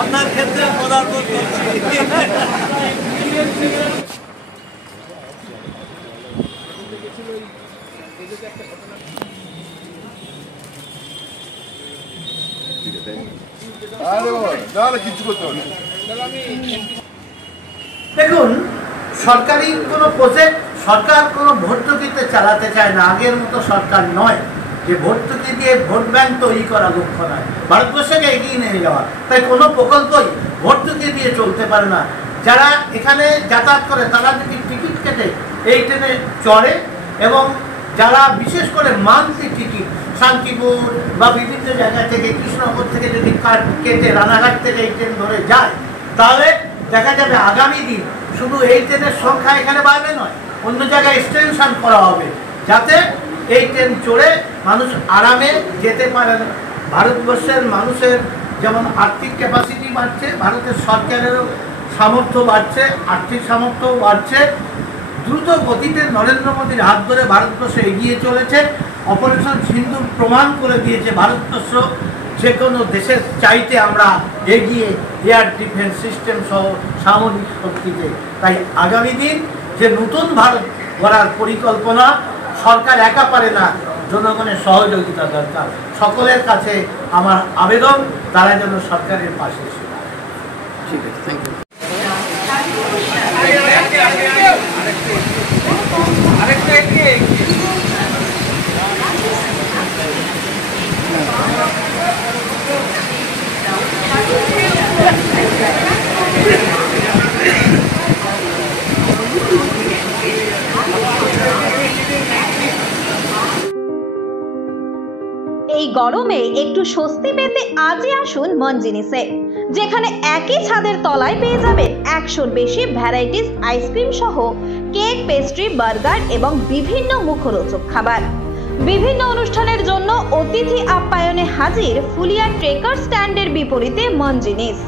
আপনার ক্ষেত্রে পদার্পণ করছি। দেখুন, সরকারি কোনো প্রজেক্ট সরকার কোনো ভর্তুকিতে চালাতে চায় না। আগের মতো সরকার নয় যে ভর্তুকি দিয়ে ভোট ব্যাংক তৈরি করা লক্ষ্য নয়, ভারতবর্ষকে এগিয়ে নিয়ে যাওয়া। তাই কোনো প্রকল্পই ভর্তুকি দিয়ে চলতে পারে না। যারা এখানে যাতায়াত করে তারা যদি টিকিট কেটে এই ট্রেনে চড়ে, এবং যারা বিশেষ করে মান্থলি টিকিট শান্তিপুর বা বিভিন্ন জায়গা থেকে, কৃষ্ণনগর থেকে যদি কেটে রানাঘাট থেকে এই ট্রেন ধরে যায়, তাহলে দেখা যাবে আগামী দিন শুধু এই ট্রেনের সংখ্যা এখানে বাড়বে নয়, অন্য জায়গায় এক্সটেনশন করা হবে, যাতে এই ট্রেন চড়ে মানুষ আরামে যেতে পারে। ভারতবর্ষের মানুষের যেমন আর্থিক ক্যাপাসিটি বাড়ছে, ভারতের সরকারেরও সামর্থ্য বাড়ছে, আর্থিক সামর্থ্য বাড়ছে। দ্রুত গতিতে নরেন্দ্র মোদীর হাত ধরে ভারতবর্ষ এগিয়ে চলেছে। অপারেশন সিন্ধু প্রমাণ করে দিয়েছে ভারতবর্ষ যে কোনো দেশের চাইতে আমরা এগিয়ে এয়ার ডিফেন্স সিস্টেম সহ সামরিক শক্তিতে। তাই আগামী দিন যে নতুন ভারত গড়ার পরিকল্পনা সরকার একা পারে না, জনগণের সহযোগিতা দরকার। সকলের কাছে আমার আবেদন, তারা যেন সরকারের পাশে এসে। ঠিক আছে, থ্যাংক ইউ। এই গরমে একটু স্বস্তি পেতে আজই আসুন মনজিনিসে, যেখানে একই ছাদের তলায় পেয়ে যাবেন 100-র বেশি ভ্যারাইটিস আইসক্রিম সহ কেক, পেস্ট্রি, বার্গার এবং বিভিন্ন মুখরোচক খাবার। বিভিন্ন অনুষ্ঠানের জন্য অতিথি আপ্যায়নে হাজির ফুলিয়া ট্রেকার স্ট্যান্ডের বিপরীতে মনজিনিস।